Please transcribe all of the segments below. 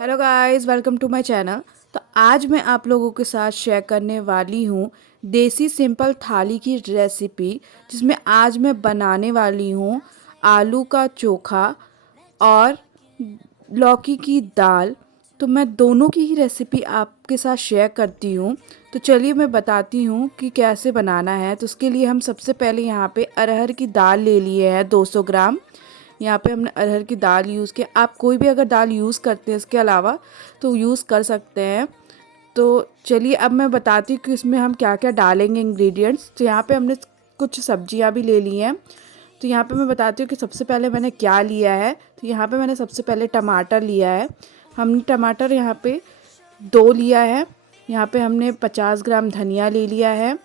Hello guys, welcome to my channel. तो आज मैं आप लोगों के साथ शेयर करने वाली हूँ देसी सिंपल थाली की रेसिपी, जिसमें आज मैं बनाने वाली हूँ आलू का चोखा और लौकी की दाल। तो मैं दोनों की ही रेसिपी आपके साथ शेयर करती हूँ। तो चलिए मैं बताती हूँ कि कैसे बनाना है। तो उसके लिए हम सबसे पहले यहाँ पे अरहर की दाल ले लिए है 200 ग्राम। यहाँ पे हमने अरहर की दाल यूज़ किया। आप कोई भी अगर दाल यूज़ करते हैं इसके अलावा तो यूज़ कर सकते हैं। तो चलिए अब मैं बताती हूँ कि इसमें हम क्या क्या डालेंगे इंग्रेडिएंट्स। तो यहाँ पे हमने कुछ सब्जियाँ भी ले ली हैं। तो यहाँ पे मैं बताती हूँ कि सबसे पहले मैंने क्या लिया है। तो यहाँ पे मैंने सबसे पहले टमाटर लिया है। हमने टमाटर यहाँ पे 2 लिया है। यहाँ पे हमने 50 ग्राम धनिया ले लिया है।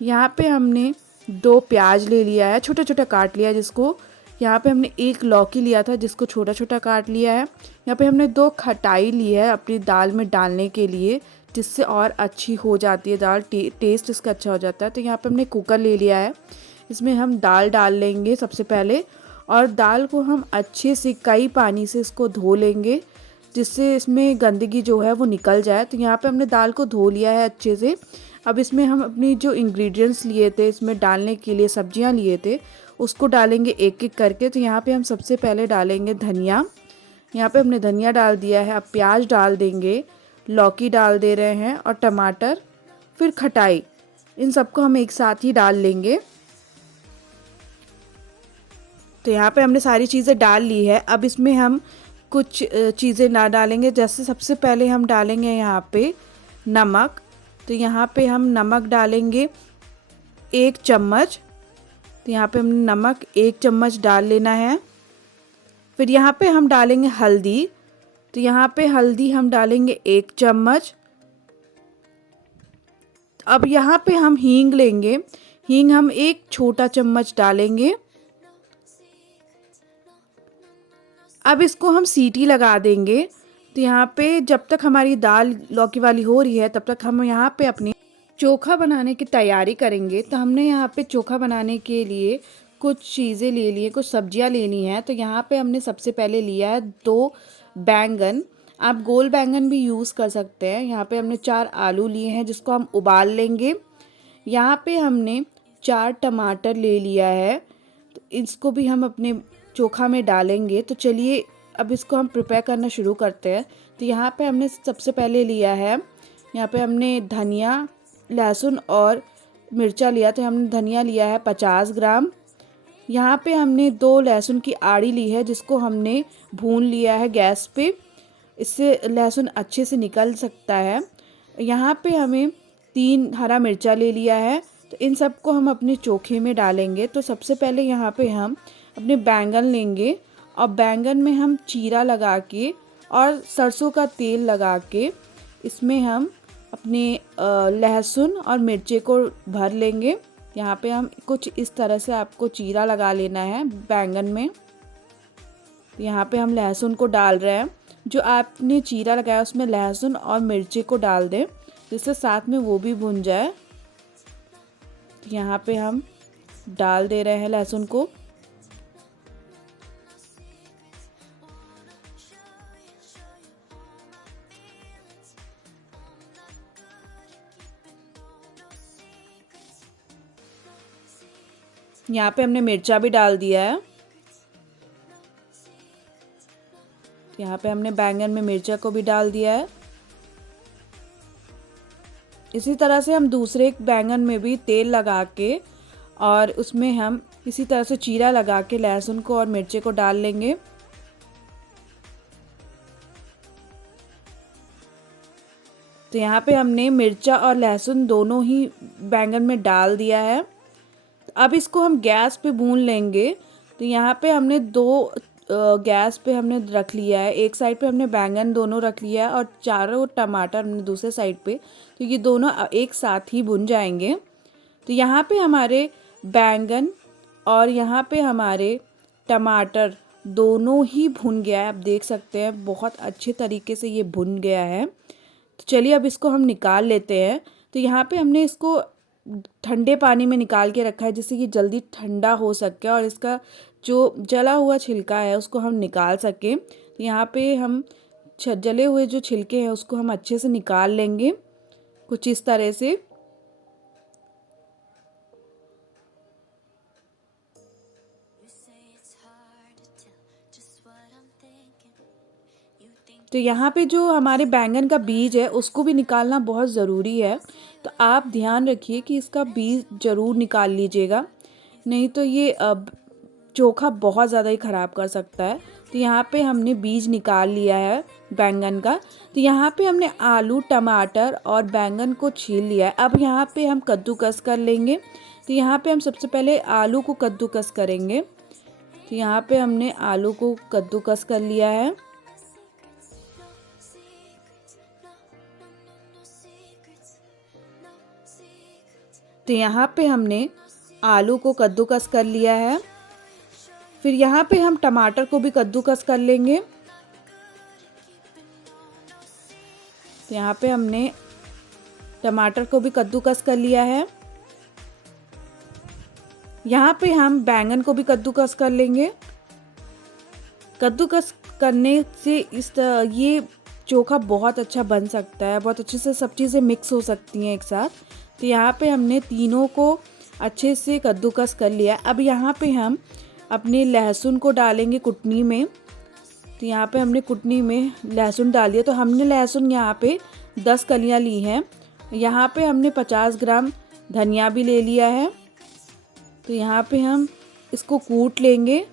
यहाँ पे हमने 2 प्याज ले लिया है, छोटा छोटा काट लिया है जिसको। यहाँ पे हमने 1 लौकी लिया था जिसको छोटा छोटा काट लिया है। यहाँ पे हमने 2 खटाई ली है अपनी दाल में डालने के लिए, जिससे और अच्छी हो जाती है दाल, टेस्ट इसका अच्छा हो जाता है। तो यहाँ पे हमने कुकर ले लिया है। इसमें हम दाल डाल लेंगे सबसे पहले, और दाल को हम अच्छे से कई पानी से इसको धो लेंगे, जिससे इसमें गंदगी जो है वो निकल जाए। तो यहाँ पे हमने दाल को धो लिया है अच्छे से। अब इसमें हम अपनी जो इंग्रेडिएंट्स लिए थे इसमें डालने के लिए, सब्जियां लिए थे, उसको डालेंगे एक एक करके। तो यहाँ पे हम सबसे पहले डालेंगे धनिया। यहाँ पे हमने धनिया डाल दिया है। अब प्याज डाल देंगे, लौकी डाल दे रहे हैं, और टमाटर, फिर खटाई, इन सबको हम एक साथ ही डाल लेंगे। तो यहाँ पे हमने सारी चीज़ें डाल ली है। अब इसमें हम कुछ चीज़ें ना डालेंगे। जैसे सबसे पहले हम डालेंगे यहाँ पे नमक। तो यहाँ पे हम नमक डालेंगे 1 चम्मच। तो यहाँ पे हमने नमक 1 चम्मच डाल लेना है। फिर यहाँ पे हम डालेंगे हल्दी। तो यहाँ पे हल्दी हम डालेंगे 1 चम्मच। अब यहाँ पे हम हींग लेंगे। हींग हम 1 छोटा चम्मच डालेंगे। अब इसको हम सीटी लगा देंगे। तो यहाँ पे जब तक हमारी दाल लौकी वाली हो रही है तब तक हम यहाँ पे अपनी चोखा बनाने की तैयारी करेंगे। तो हमने यहाँ पे चोखा बनाने के लिए कुछ चीज़ें ले ली है, कुछ सब्जियाँ लेनी है। तो यहाँ पे हमने सबसे पहले लिया है 2 बैंगन। आप गोल बैंगन भी यूज़ कर सकते हैं। यहाँ पे हमने 4 आलू लिए हैं जिसको हम उबाल लेंगे। यहाँ पे हमने 4 टमाटर ले लिया है। तो इसको भी हम अपने चोखा में डालेंगे। तो चलिए अब इसको हम प्रिपेयर करना शुरू करते हैं। तो यहाँ पे हमने सबसे पहले लिया है, यहाँ पे हमने धनिया, लहसुन और मिर्चा लिया। तो हमने धनिया लिया है 50 ग्राम। यहाँ पे हमने 2 लहसुन की आड़ी ली है जिसको हमने भून लिया है गैस पे, इससे लहसुन अच्छे से निकल सकता है। यहाँ पे हमें 3 हरा मिर्चा ले लिया है। तो इन सबको हम अपने चोखे में डालेंगे। तो सबसे पहले यहाँ पे हम अपने बैंगन लेंगे, और बैंगन में हम चीरा लगा के और सरसों का तेल लगा के इसमें हम अपने लहसुन और मिर्चे को भर लेंगे। यहाँ पे हम कुछ इस तरह से आपको चीरा लगा लेना है बैंगन में। यहाँ पे हम लहसुन को डाल रहे हैं। जो आपने चीरा लगाया उसमें लहसुन और मिर्ची को डाल दें, जिससे साथ में वो भी भुन जाए। यहाँ पे हम डाल दे रहे हैं लहसुन को। यहाँ पे हमने मिर्चा भी डाल दिया है। यहाँ पे हमने बैंगन में मिर्चा को भी डाल दिया है। इसी तरह से हम दूसरे बैंगन में भी तेल लगा के और उसमें हम इसी तरह से चीरा लगा के लहसुन को और मिर्चे को डाल लेंगे। तो यहाँ पे हमने मिर्चा और लहसुन दोनों ही बैंगन में डाल दिया है। अब इसको हम गैस पे भून लेंगे। तो यहाँ पे हमने 2 गैस पे हमने रख लिया है। एक साइड पे हमने बैंगन दोनों रख लिया है और चारों टमाटर हमने दूसरे साइड पे। तो ये दोनों एक साथ ही भुन जाएंगे। तो यहाँ पे हमारे बैंगन और यहाँ पे हमारे टमाटर दोनों ही भुन गया है। आप देख सकते हैं बहुत अच्छे तरीके से ये भुन गया है। तो चलिए अब इसको हम निकाल लेते हैं। तो यहाँ पे हमने इसको ठंडे पानी में निकाल के रखा है जिससे कि जल्दी ठंडा हो सके और इसका जो जला हुआ छिलका है उसको हम निकाल सकें। तो यहाँ पे हम जले हुए जो छिलके हैं उसको हम अच्छे से निकाल लेंगे कुछ इस तरह से। तो यहाँ पे जो हमारे बैंगन का बीज है उसको भी निकालना बहुत ज़रूरी है, तो आप ध्यान रखिए कि इसका बीज ज़रूर निकाल लीजिएगा, नहीं तो ये चोखा बहुत ज़्यादा ही ख़राब कर सकता है। तो यहाँ पे हमने बीज निकाल लिया है बैंगन का। तो यहाँ पे हमने आलू, टमाटर और बैंगन को छील लिया है। अब यहाँ पे हम कद्दूकस कर लेंगे। तो यहाँ पे हम सबसे पहले आलू को कद्दूकस करेंगे। तो यहाँ पे हमने आलू को कद्दूकस कर लिया है। तो यहाँ पे हमने आलू को कद्दूकस कर लिया है। फिर यहाँ पे हम टमाटर को भी कद्दूकस कर लेंगे। तो यहाँ पे हमने टमाटर को भी कद्दूकस कर लिया है। यहाँ पे हम बैंगन को भी कद्दूकस कर लेंगे। कद्दूकस करने से ये चोखा बहुत अच्छा बन सकता है, बहुत अच्छे से सब चीज़ें मिक्स हो सकती हैं एक साथ। तो यहाँ पे हमने तीनों को अच्छे से कद्दूकस कर लिया। अब यहाँ पे हम अपने लहसुन को डालेंगे कुटनी में। तो यहाँ पे हमने कुटनी में लहसुन डाल दिया। तो हमने लहसुन यहाँ पे 10 कलियाँ ली हैं। यहाँ पे हमने 50 ग्राम धनिया भी ले लिया है। तो यहाँ पे हम इसको कूट लेंगे।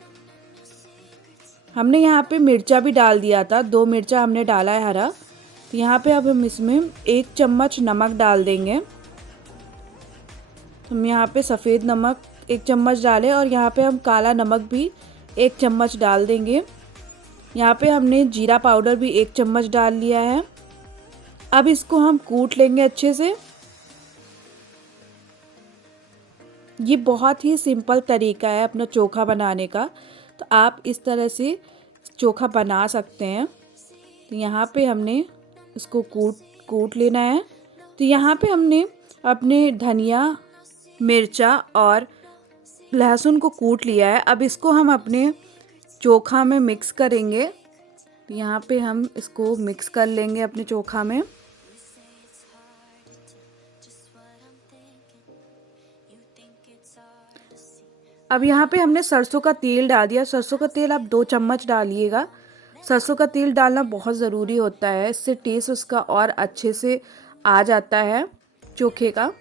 हमने यहाँ पे मिर्चा भी डाल दिया था, 2 मिर्चा हमने डाला है हरा। तो यहाँ पे अब हम इसमें 1 चम्मच नमक डाल देंगे। हम यहाँ पे सफ़ेद नमक 1 चम्मच डालें और यहाँ पे हम काला नमक भी 1 चम्मच डाल देंगे। यहाँ पे हमने जीरा पाउडर भी 1 चम्मच डाल लिया है। अब इसको हम कूट लेंगे अच्छे से। ये बहुत ही सिंपल तरीका है अपना चोखा बनाने का, तो आप इस तरह से चोखा बना सकते हैं। तो यहाँ पे हमने इसको कूट लेना है। तो यहाँ पे हमने अपने धनिया, मिर्चा और लहसुन को कूट लिया है। अब इसको हम अपने चोखा में मिक्स करेंगे। तो यहाँ पे हम इसको मिक्स कर लेंगे अपने चोखा में। अब यहाँ पे हमने सरसों का तेल डाल दिया। सरसों का तेल आप 2 चम्मच डालिएगा। सरसों का तेल डालना बहुत ज़रूरी होता है, इससे टेस्ट उसका और अच्छे से आ जाता है चोखे का।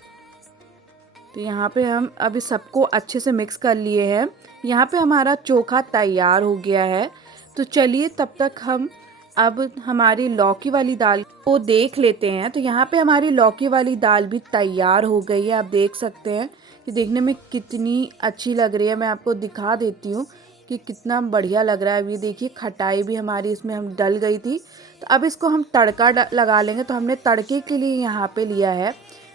तो यहाँ पे हम अभी सबको अच्छे से मिक्स कर लिए हैं। यहाँ पे हमारा चोखा तैयार हो गया है। तो चलिए तब तक हम अब हमारी लौकी वाली दाल को देख लेते हैं। तो यहाँ पे हमारी लौकी वाली दाल भी तैयार हो गई है। आप देख सकते हैं कि देखने में कितनी अच्छी लग रही है। मैं आपको दिखा देती हूँ कि कितना बढ़िया लग रहा है। अभी देखिए खटाई भी हमारी इसमें हम डल गई थी। तो अब इसको हम तड़का लगा लेंगे। तो हमने तड़के के लिए यहाँ पे लिया है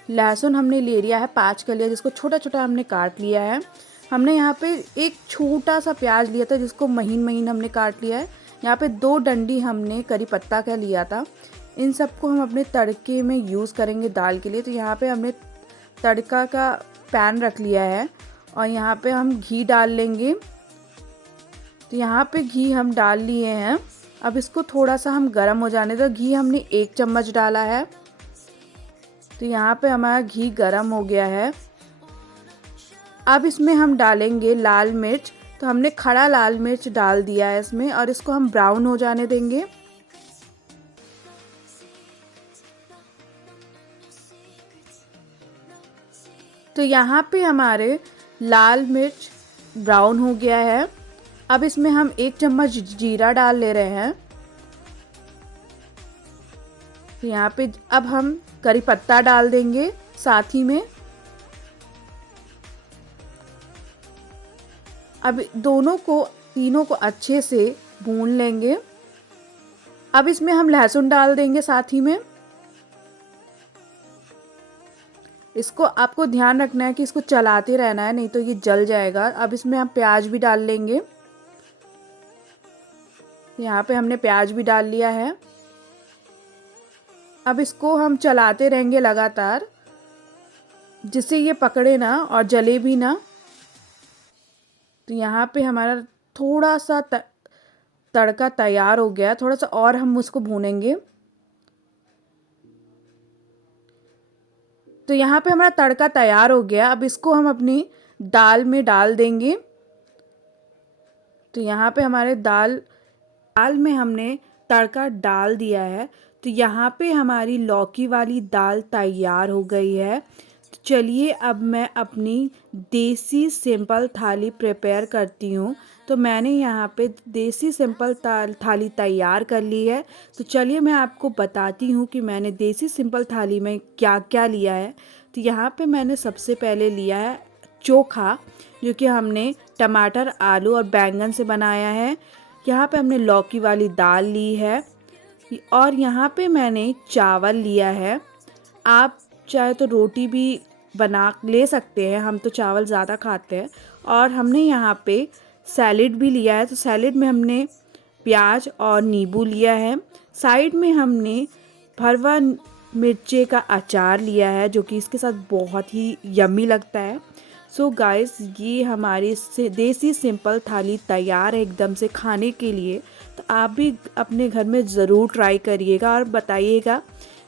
लहसुन, हमने ले लिया है 5 कलियाँ, जिसको छोटा छोटा हमने काट लिया है। हमने यहाँ पे एक छोटा सा प्याज लिया था जिसको महीन महीन हमने काट लिया है। यहाँ पे 2 डंडी हमने करी पत्ता का लिया था। इन सबको हम अपने तड़के में यूज़ करेंगे दाल के लिए। तो यहाँ पे हमने तड़का का पैन रख लिया है और यहाँ पे हम घी डाल लेंगे। तो यहाँ पे घी हम डाल लिए हैं। अब इसको थोड़ा सा हम गर्म हो जाने दो। घी हमने 1 चम्मच डाला है। तो यहाँ पे हमारा घी गर्म हो गया है। अब इसमें हम डालेंगे लाल मिर्च। तो हमने खड़ा लाल मिर्च डाल दिया है इसमें और इसको हम ब्राउन हो जाने देंगे। तो यहाँ पे हमारे लाल मिर्च ब्राउन हो गया है। अब इसमें हम 1 चम्मच जीरा डाल ले रहे हैं। तो यहाँ पे अब हम करी पत्ता डाल देंगे साथ ही में। अब तीनों को अच्छे से भून लेंगे। अब इसमें हम लहसुन डाल देंगे साथ ही में। इसको आपको ध्यान रखना है कि इसको चलाते रहना है, नहीं तो ये जल जाएगा। अब इसमें हम प्याज भी डाल लेंगे। यहाँ पे हमने प्याज भी डाल लिया है। अब इसको हम चलाते रहेंगे लगातार, जिससे ये पकड़े ना और जले भी ना। तो यहाँ पे हमारा थोड़ा सा तड़का तैयार हो गया, थोड़ा सा और हम उसको भूनेंगे। तो यहाँ पे हमारा तड़का तैयार हो गया। अब इसको हम अपनी दाल में डाल देंगे। तो यहाँ पे हमारे दाल में हमने तड़का डाल दिया है। तो यहाँ पे हमारी लौकी वाली दाल तैयार हो गई है। तो चलिए अब मैं अपनी देसी सिंपल थाली प्रिपेयर करती हूँ। तो मैंने यहाँ पे देसी सिंपल थाली तैयार कर ली है। तो चलिए मैं आपको बताती हूँ कि मैंने देसी सिंपल थाली में क्या क्या लिया है। तो यहाँ पे मैंने सबसे पहले लिया है चोखा, जो कि हमने टमाटर, आलू और बैंगन से बनाया है। यहाँ पे हमने लौकी वाली दाल ली है और यहाँ पे मैंने चावल लिया है। आप चाहे तो रोटी भी बना ले सकते हैं, हम तो चावल ज़्यादा खाते हैं। और हमने यहाँ पे सैलेड भी लिया है। तो सैलेड में हमने प्याज और नींबू लिया है। साइड में हमने भरवा मिर्चे का अचार लिया है, जो कि इसके साथ बहुत ही यम्मी लगता है। सो गाइस, ये हमारी देसी सिंपल थाली तैयार है एकदम से खाने के लिए। तो आप भी अपने घर में ज़रूर ट्राई करिएगा और बताइएगा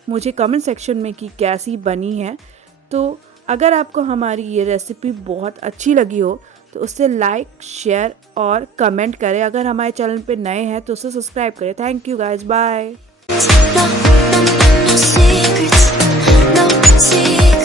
मुझे कमेंट सेक्शन में कि कैसी बनी है। तो अगर आपको हमारी ये रेसिपी बहुत अच्छी लगी हो तो उससे लाइक, शेयर और कमेंट करें। अगर हमारे चैनल पे नए हैं तो उसे सब्सक्राइब करें। Thank you guys, bye.